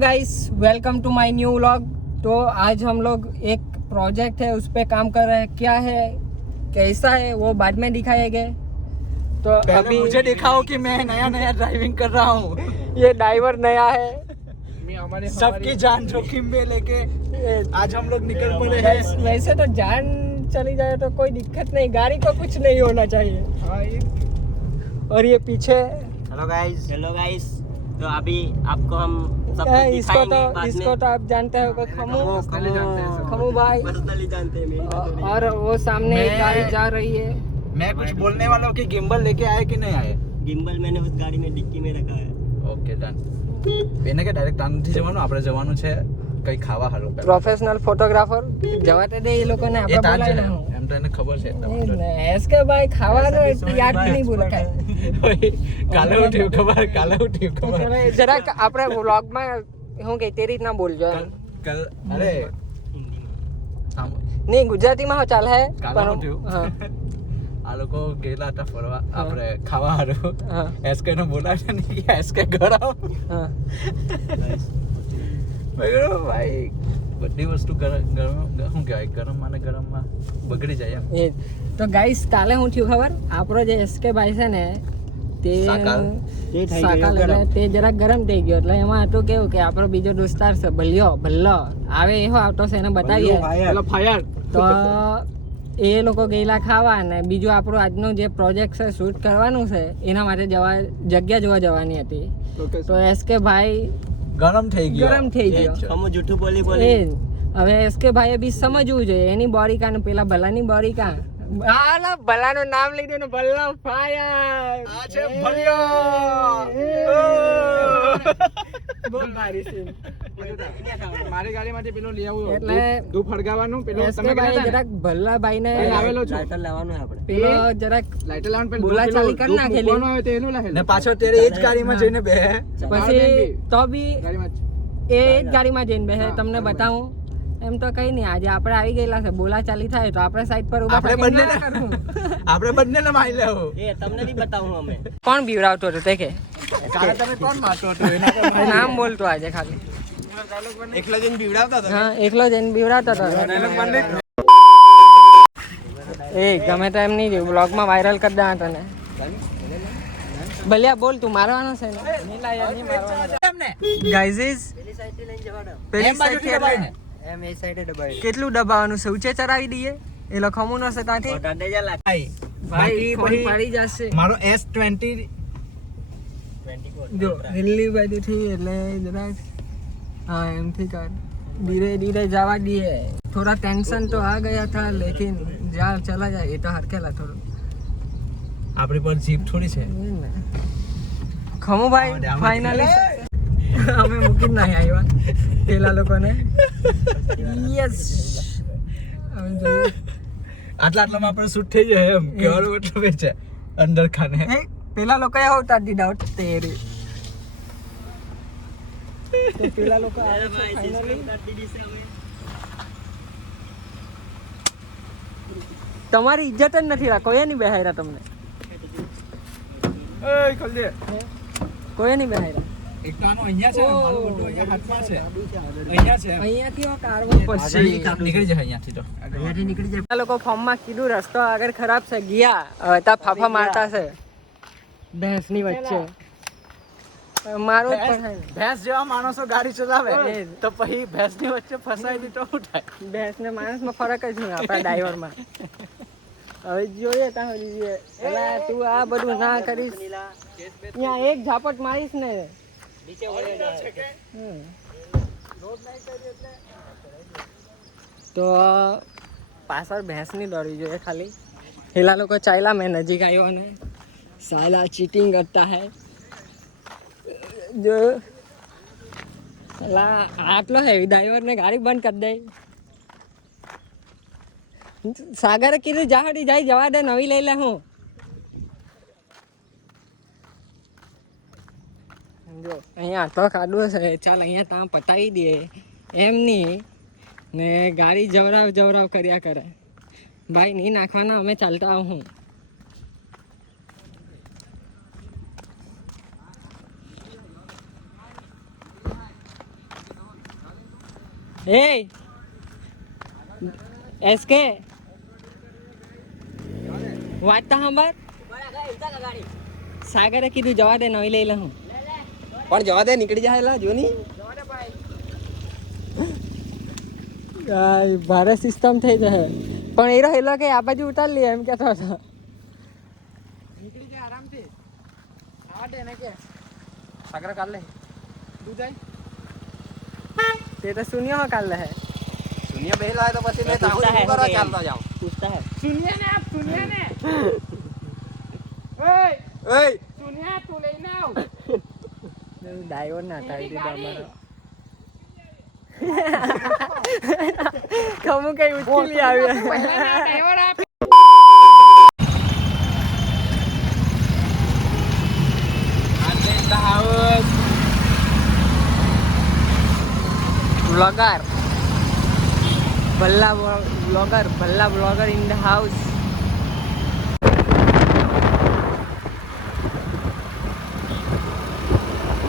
Guys welcome to my new vlog. तो आज हम लोग एक प्रोजेक्ट है उस पे काम कर रहे हैं। क्या है कैसा है वो बाद में दिखाएंगे। तो अभी मुझे दिखाओ कि मैं नया नया ड्राइविंग कर रहा हूँ। ये ड्राइवर नया है, सबकी जान जोखिम में लेके आज हम लोग निकल पड़े हैं। वैसे तो जान चली जाए तो कोई दिक्कत नहीं, गाड़ी को कुछ नहीं होना चाहिए। और ये पीछे हेलो गाइस तो अभी आपको हम सब इसको तो आप जानते हो, खमू भाई पर्सनली जानते हैं। और वो सामने एक गाड़ी जा रही है। मैं कुछ बोलने वाला हूँ कि गिम्बल लेके आए कि नहीं आए। गिम्बल मैंने उस गाड़ी में डिक्की में रखा है। ઓકે ડન એને કે ડાયરેક્ટ આનથી જવાનું, આપણે જવાનું છે કઈ ખાવા હાલો પ્રોફેશનલ ફોટોગ્રાફર જવા દે એ લોકોને આપણે બોલાય ના એમ તો એને ખબર છે એસકે ભાઈ ખાવાનો યાદ નહીં બોલતા કાલે ઉઠ્યું ખબર જરાક આપણે વ્લોગમાં હું કે તે રીતના બોલજો અરે નહીં ગુજરાતીમાં હો ચાલે હે કાલે ઉઠ્યું આ લોકો ગયેલા હતા ફરવા આપણે ખાવા હારું એસકે ને બોલાવ્યા નહીં, એસકે ગરમ ભાઈ બધી વસ્તુ ગરમ શું કહેવાય ગરમમાં બગડી જાય એમ. તો ગાઈસ કાલે હું થયું ખબર, આપણો જે એસકે ભાઈ છે ને તે તે જરાક ગરમ થઈ ગયો. એટલે એમાં હતું કેવું કે આપણો બીજો દોસ્તાર છે ભલ્લો આવે એવો આવતો છે એને બતાવીએ તો એ લોકો ગયેલા ખાવા. અને બીજું આપણું આજનું જે પ્રોજેક્ટ છે શૂટ કરવાનું છે એના માટે જગ્યા જોવા જવાની હતી. તો એસકે ભાઈ ગરમ થઈ ગયો હમ જૂઠું બોલી હવે એસકે ભાઈએ બી સમજવું જોઈએ એની બોડી કા ને પેલા ભલાની બોડી કા. હાલા ભલાનું નામ લઈ દે ને, ભલ્લા ફાયર આ છે ભલ્યો. બહુ સારી છે. મારી ગાડીમાંથી પેલો લઈ આવું એટલે તું ફળગાવાનું પેલો એસકે ભાઈ જરાક ભલ્લા ભાઈ ને આવેલો છો લાઇટર લેવાનું છે આપણે. પેલો જરાક લાઈટર લાવવાનું પેલું બોલા ચાલી કરી નાખેલી આવે તો એનું લાગે ને પાછો તેરે એ જ ગાડીમાં જઈને બે પછી તો બી ગાડીમાં એ જ ગાડીમાં જઈને બેસે. તમને બતાવું એમ તો કઈ નહીં, આજે આપણે આવી ગયેલા છે, બોલા ચાલી થાય તો આપણે સાઈડ પર ઉભા આપણે બંનેને મારી લેવું. એ તમને નહીં બતાવું અમે. કોણ બીવડાવતો હતો તે કે કાલે તમે કોણ મારતો હતો એના નામ બોલતો આજે ખાલી. એકલા જઈને બીવડાવતા હતા. હા એકલો જઈને બીવડાવતો હતો. એ ગમે તો એમ નહીં બ્લોગમાં વાયરલ કરી દા તને. ભલ્યા બોલ તું મારવાનો છે ને ગાઈઝ પેલી સાઈડ એમ એ સાઈડે દબાઈ. કેટલું દબાવવાનું છે, ઊંચે ચડાવી દઈએ એ લખમું ન છે ત્યાંથી ઓટાડે જા લાગ. ભાઈ ફોન પડી જશે. મારો S20 જો દિલ્હી બાજુથી એટલે જરાક હા એમથી કર ધીરે ધીરે જવા દઈએ. થોડા ટેન્શન તો આ ગયા था लेकिन જ્યાં ચલા જાય એ તો હરકેલા થોડું. આપણી પર જીપ થોડી છે. ખમુભાઈ ફાઇનલી અમે મૂકી નહીં આવ્યા પેલા લોકોને. યસ આટલામાં આપણે શૂટ થઈ જાય એમ કેવાનો મતલબ એ છે અંદર ખાને પેલા લોકો આવતા દીધા તેરી પેલા લોકો આવે છે ફાઇનલી. તમારી ઇજ્જત જ નથી રાખો એ નહીં બેહાયરા તમને. એ ખોલ દે. કોઈ નહીં બેહાયરા. એક તો આનો અહીંયા છે મારું મોટું અહીંયા હાથમાં છે. અહીંયા છે અહીંયાથી કાઢવું પડશે. નીકળી જાય અહીંયાથી તો અહીંયાથી નીકળી જાય. આ લોકો ફોર્મમાં કીધું રસ્તો આગળ ખરાબ છે ગયા હવે તા ફાફા મારતા છે ભેંસની વચ્ચે. મારો જ પણ ભેંસ જેવા માણસો ગાડી ચલાવે તો પછી ભેંસની વચ્ચે ફસાઈ દી તો શું થાય? ભેંસ ને માણસમાં ફરક જ નહીં આપણા ડ્રાઈવરમાં. હવે જોઈએ ત્યાં સુધી એલા તું આ બધું ના કરીશ ત્યાં એક ઝાપટ મારીશ ને તો પાછળ ભેંસની દોડવી જોઈએ ખાલી. પેલા લોકો ચાલ્યા મેં નજીક આવ્યો ને સાલા ચીટિંગ કરતા હે જો લા આટલો હેવી ડ્રાઈવર ને ગાડી બંધ કરી દે. સાગરે કીધું જાહડી જાય જવા દે નવી લઈ લે. હું જો અહીંયા આટલો કાઢવો છે ચાલ અહીંયા ત્યાં પતાવી દઈએ એમ નહીં ને ગાડી જવરાવ કર્યા કરે. ભાઈ નહીં નાખવાના અમે ચાલતા આવું. એ એસકે વાત તો સાંભળ સાગરે કીધું જવા દે નવી લઈ લઉં પણ જવા દે નીકળી જાય લા જો ની ભારે સિસ્ટમ થઈ જશે પણ એ રહેલો કે આ બાજુ ઉતાર લઈએ એમ કહેતો હતો નીકળી જાય આરામથી આવા દે ને કે સાગર કાઢ લે તું જાય તે તો શૂન્ય હો કાલ હે શૂન્ય બેલા તો પછી મેં તાહુ કરવા ચાલતા જાવ पूछता है શૂન્ય ને ઓય ઓય શૂન્ય તું લઈને આવ ડાયોર ના કાઢી દીધો અમારો કમુ કઈ ઉચકી આવ્યા ડ્રાઈવર આપ Vlogger Balla vlogger in the house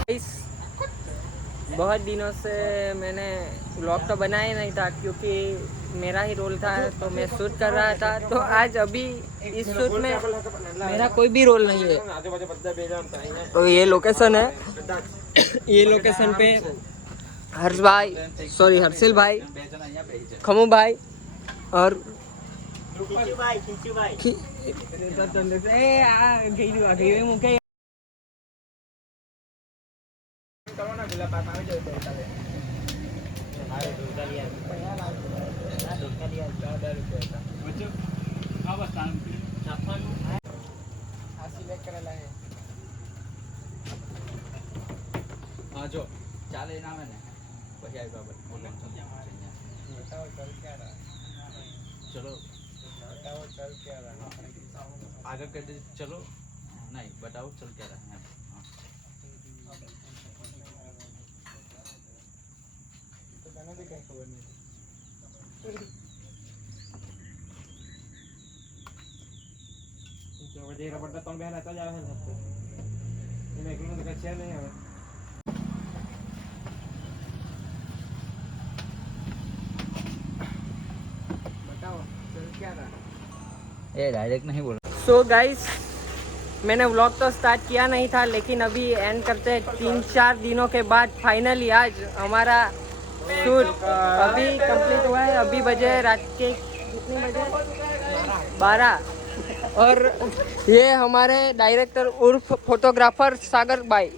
Guys, बहुत दिनों से मैंने व्लॉग तो बनाया नहीं था क्योंकि मेरा ही रोल था तो मैं शूट कर रहा था तो आज अभी इस शूट में मेरा कोई भी रोल नहीं है तो ये लोकेशन है ये लोकेशन पे हर्ष भाई सॉरी हर्षिल भाई खमू भाई और खिंचू भाई હા જો ચાલે ના આવે ને પછી આવી બાબત બોલે ચલો आगे कर दे चलो नहीं बताओ चल क्या रहा है તો તને બી કઈ ખબર નહીં જો વજે રબડ તો બેન હતા જ આવે ને એને એકલું તો કઈ છે નહીં હવે बताओ चल क्या रहा ये डायरेक्ट नहीं बोल सो गाइस मैंने व्लॉग तो स्टार्ट किया नहीं था लेकिन अभी एंड करते 3-4 दिनों के बाद फाइनली आज हमारा शूट अभी कंप्लीट हुआ है अभी बजे रात के कितने बजे 12 और ये हमारे डायरेक्टर उर्फ फोटोग्राफर सागर भाई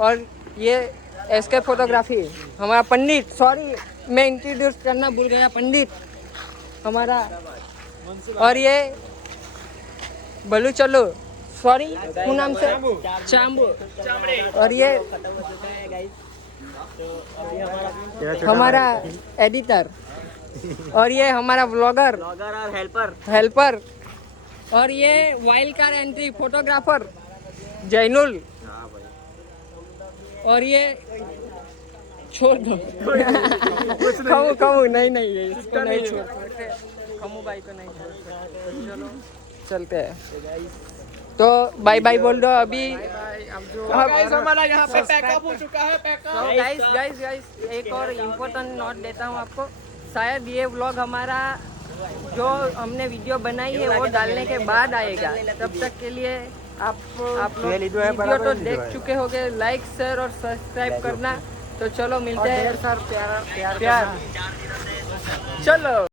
और ये एसके फोटोग्राफी हमारा पंडित सॉरी मैं इंट्रोड्यूस करना भूल गया पंडित हमारा और ये बलू चलो सॉरी क्या नाम से चांबू और ये हमारा एडिटर और ये हमारा व्लॉगर ब्लॉगर और हेल्पर और ये wild car entry photographer Zainul और ये छोड़ दो कहूँ नहीं ये इसको नहीं छोड़ सकते खमू भाई को नहीं छोड़ सकते चलो चलते हैं तो बाय बाय बोल दो अभी गाइस हमारा यहाँ पे पैकअप हो चुका है पैकअप गाइस एक और इम्पोर्टेंट नोट देता हूँ आपको शायद ये व्लॉग हमारा जो हमने वीडियो बनाई है वो डालने के बाद आएगा तब तक के लिए आप लोग वीडियो तो देख चुके होंगे लाइक शेयर और सब्सक्राइब करना तो चलो मिलते हैं प्यार चलो